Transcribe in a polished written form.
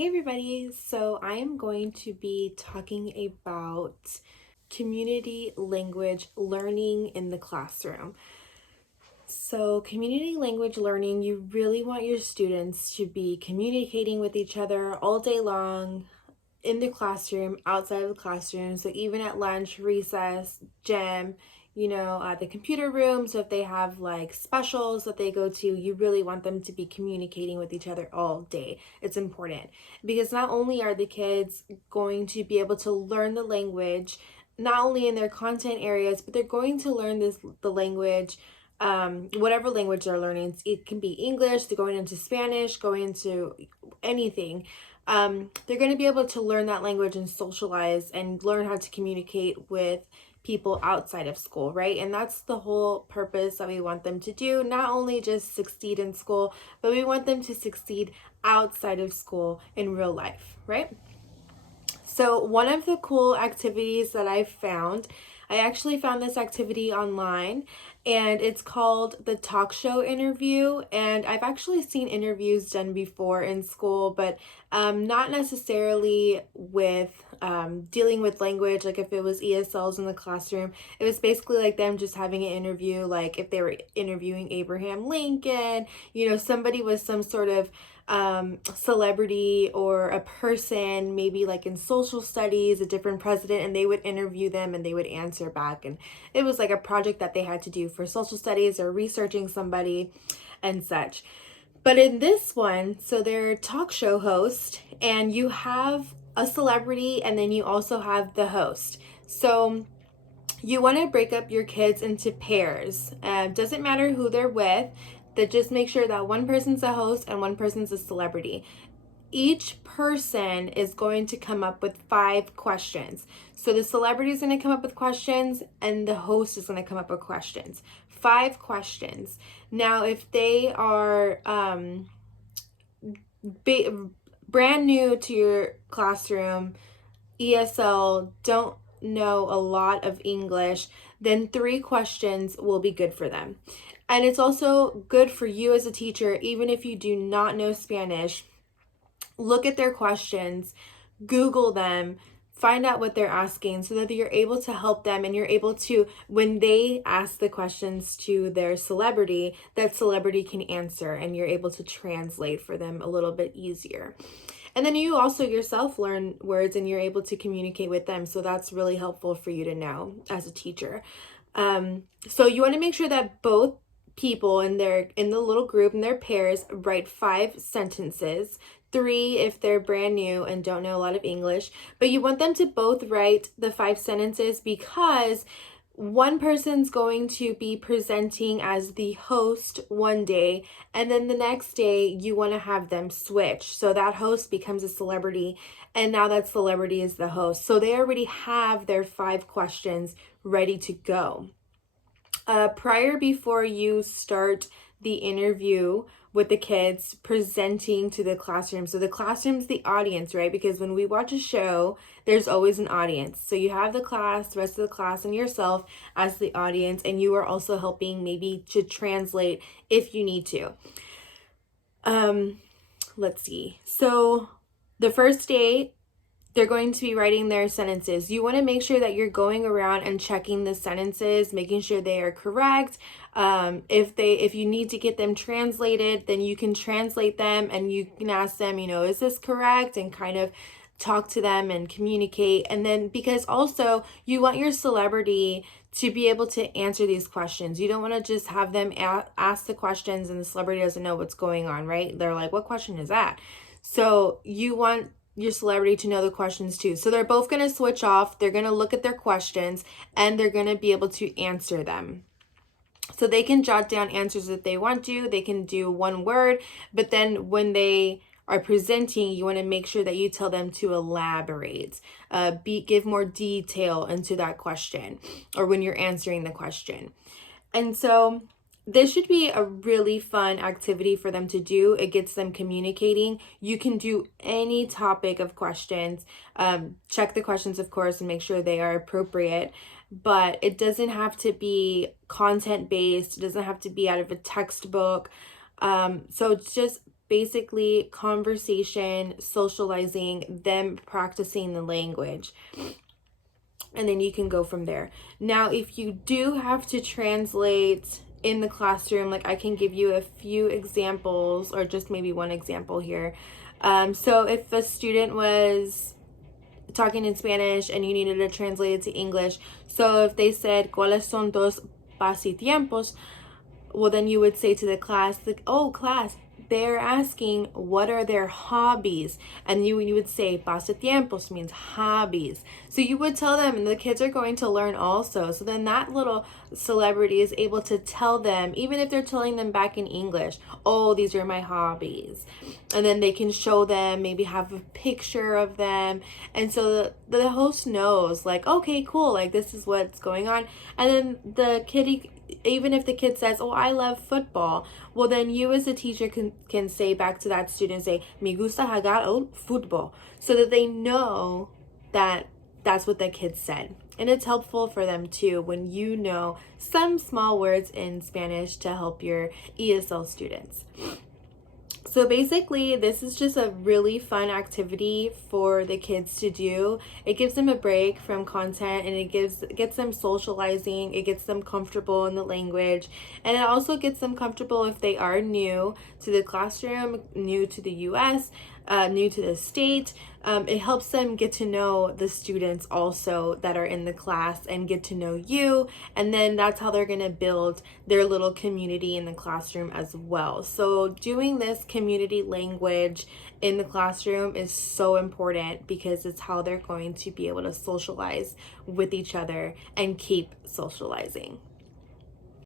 Hey everybody, so I am going to be talking about community language learning in the classroom. So community language learning, you really want your students to be communicating with each other all day long in the classroom, outside of the classroom. So even at lunch, recess, gym, the computer room. So if they have like specials that they go to, you really want them to be communicating with each other all day. It's important because not only are the kids going to be able to learn the language, not only in their content areas, but they're going to learn the language, whatever language they're learning. It can be English, they're going into Spanish, going into anything. They're going to be able to learn that language and socialize and learn how to communicate with people outside of school, right? And that's the whole purpose that we want them to do. Not only just succeed in school, but we want them to succeed outside of school in real life, right? So one of the cool activities that I actually found this activity online, and it's called the talk show interview. And I've actually seen interviews done before in school, but not necessarily with dealing with language. Like if it was ESLs in the classroom, it was basically like them just having an interview, like if they were interviewing Abraham Lincoln, somebody with some sort of celebrity or a person, maybe like in social studies, a different president, and they would interview them and they would answer back. And it was like a project that they had to do for social studies or researching somebody and such. But in this one, so they're talk show host, and you have a celebrity and then you also have the host. So you want to break up your kids into pairs. Doesn't matter who they're with, that just make sure that one person's a host and one person's a celebrity. Each person is going to come up with 5 questions. So the celebrity is going to come up with questions and the host is going to come up with questions. 5 questions. Now, if they are brand new to your classroom, ESL, don't know a lot of English, then 3 questions will be good for them. And it's also good for you as a teacher, even if you do not know Spanish. Look at their questions, Google them, find out what they're asking so that you're able to help them, and you're able to, when they ask the questions to their celebrity, that celebrity can answer and you're able to translate for them a little bit easier. And then you also yourself learn words and you're able to communicate with them. So that's really helpful for you to know as a teacher. So you want to make sure that both people in the little group, in their pairs, write 5 sentences. 3 if they're brand new and don't know a lot of English. But you want them to both write the 5 sentences because one person's going to be presenting as the host one day, and then the next day you want to have them switch. So that host becomes a celebrity, and now that celebrity is the host. So they already have their 5 questions ready to go. Before you start the interview with the kids presenting to the classroom. So the classroom's the audience, right? Because when we watch a show, there's always an audience. So you have the class, the rest of the class, and yourself as the audience, and you are also helping maybe to translate if you need to. Let's see. So the first day, they're going to be writing their sentences. You want to make sure that you're going around and checking the sentences, making sure they are correct. If you need to get them translated, then you can translate them and you can ask them, is this correct? And kind of talk to them and communicate. And then because also you want your celebrity to be able to answer these questions. You don't want to just have them ask the questions and the celebrity doesn't know what's going on, right? They're like, what question is that? So you want your celebrity to know the questions too. So they're both going to switch off. They're going to look at their questions and they're going to be able to answer them. So they can jot down answers if they want to. They can do one word, but then when they are presenting, you want to make sure that you tell them to elaborate, give more detail into that question or when you're answering the question. And so this should be a really fun activity for them to do. It gets them communicating. You can do any topic of questions. Check the questions, of course, and make sure they are appropriate. But it doesn't have to be content-based. It doesn't have to be out of a textbook. So it's just basically conversation, socializing, them practicing the language. And then you can go from there. Now, if you do have to translate in the classroom, like I can give you a few examples, or just maybe one example here. So if a student was talking in Spanish and you needed to translate it to English, so if they said, ¿Cuáles son dos pasatiempos? Well, then you would say to the class, like, oh, class, they're asking what are their hobbies, and you would say pasatiempos means hobbies. So you would tell them, and the kids are going to learn also. So then that little celebrity is able to tell them, even if they're telling them back in English, oh, these are my hobbies, and then they can show them, maybe have a picture of them, and so the host knows, like, okay, cool, like this is what's going on. And then the kitty, even if the kid says, oh, I love football, well, then you as a teacher can say back to that student, say, me gusta jugar al fútbol, so that they know that that's what the kid said. And it's helpful for them too when you know some small words in Spanish to help your ESL students. So basically, this is just a really fun activity for the kids to do. It gives them a break from content, and it gets them socializing. It gets them comfortable in the language, and it also gets them comfortable if they are new to the classroom, new to the US, new to the state. It helps them get to know the students also that are in the class and get to know you, and then that's how they're going to build their little community in the classroom as well. So doing this community language in the classroom is so important because it's how they're going to be able to socialize with each other and keep socializing.